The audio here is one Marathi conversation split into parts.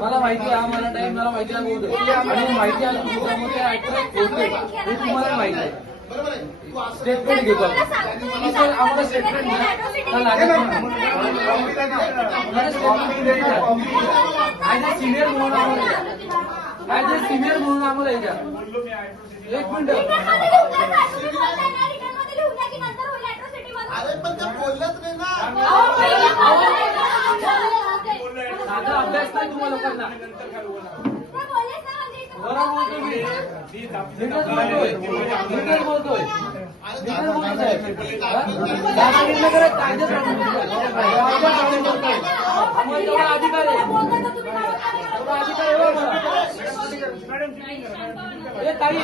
मला माहिती आहे, मला टाइम मला माहिती आहे आणि माहिती आहे हे तुम्हाला माहिती आहे. स्टेटमेंट घेतो आम्हाला स्टेटमेंट सिनियर म्हणून आम्हाला सिनियर म्हणून आम्हाला द्या. एक मिनिट साधा अभ्यास नाही तुम्हाला लोकांना बोलतोय अधिकार आहे ताई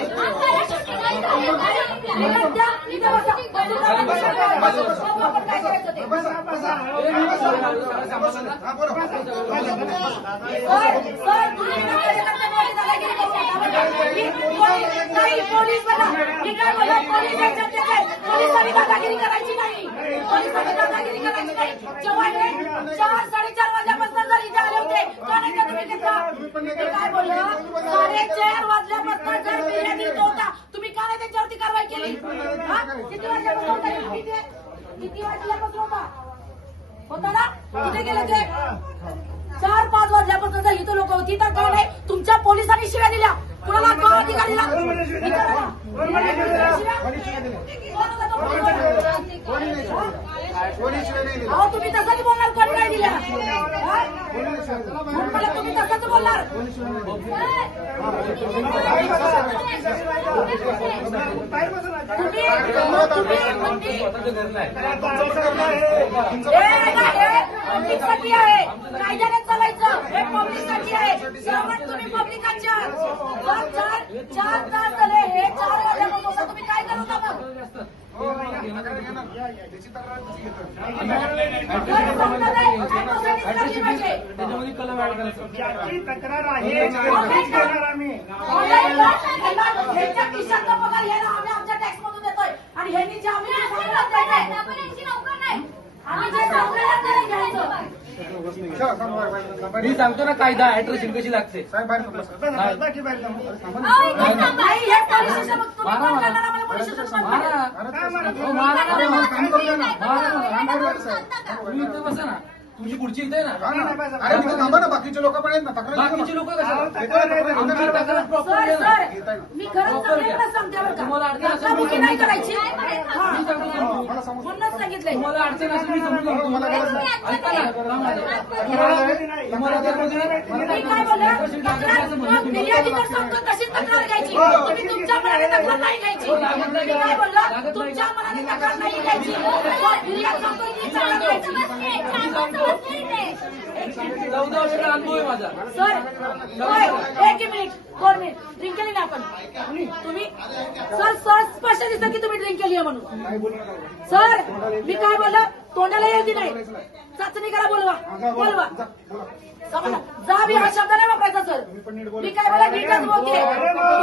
पोलिसांनी दादागिरी करायची नाही. पोलिसांनी दादागिरी करायची नाही. जेव्हा 4-4:30 वाजल्यापासून जर इथे आले होते तुम्ही काय बोललं 4:30 वाजल्यापासून जर फिर्यादी होता तुम्ही का नाही त्याच्यावरती कारवाई केली? किती वाजल्यापासून होता? किती वाजल्यापासून होता ना? कुठे गेले ते? 4-5 वाजल्यापासून जर इथं लोक होती तर का नाही तुमच्या पोलिसांनी शिव्या दिल्या? कुणाला अधिकारीला अहो तुम्ही तसंच बोलणार. कोणी नाही दिल्या तुम्ही तसंच बोलणार. पब्लिकसाठी आहे, कायद्याने चालायचं हे पब्लिकसाठी आहे. तुम्ही पब्लिकांच्या 4 तास झाले हे 4 वाजल्यापासून तुम्ही काय करत होता? त्याच्यामध्ये कलम ऍड करायचं. तक्रार आहे पगार हे आम्ही आमच्या टॅक्स मधून देतोय आणि ह्यांनी जे आम्ही नोकर नाही आम्ही जे घ्यायचं. मी सांगतो ना कायदा ऍट्रेसिंग कशी लागते. बसा ना तुमची पुढची इथे ना. अरे थांबा ना बाकीचे लोक पण आहेत ना. बाकीचे लोक मी खरंच सांगते तुम्हाला अडचण असेल नाही करायची म्हणूनच सांगितलंय. तुम्हाला अडचण असेल मी समजून ऐका ना तुम्हाला मी काय बोलला फिर्यादीवर सांगतो तशीच तक्रार घ्यायची. तुम्ही तुमच्या मनाने तक्रार नाही घ्यायची. मी काय बोलला तुमच्या मनाने तक्रार नाही घ्यायची. फिर्याद सांगतो ती तक्रार घ्यायची. 14 वर्षाचा अनुभव आहे माझा. सर 1 मिनिट 2 मिनिट ड्रिंक केली ना आपण तुम्ही सर स्पष्ट दिसतं की तुम्ही ड्रिंक केली आहे म्हणून. सर मी काय बोललं तोंडाला येते नाही. चाचणी करा. बोलवा जा बी हा शब्द नाही वापरायचा. सर मी काय बोला नीटच बोलते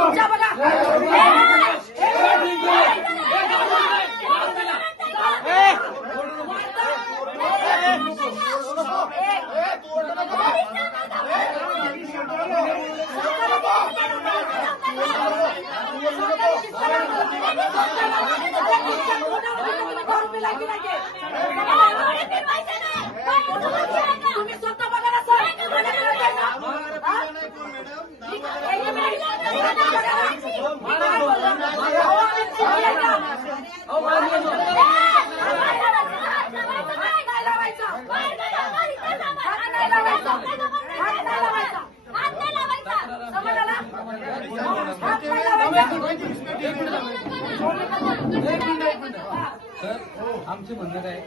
तुमच्या बघा तुम्ही स्वतः बघा ना सर. सर आमचं म्हणणं काय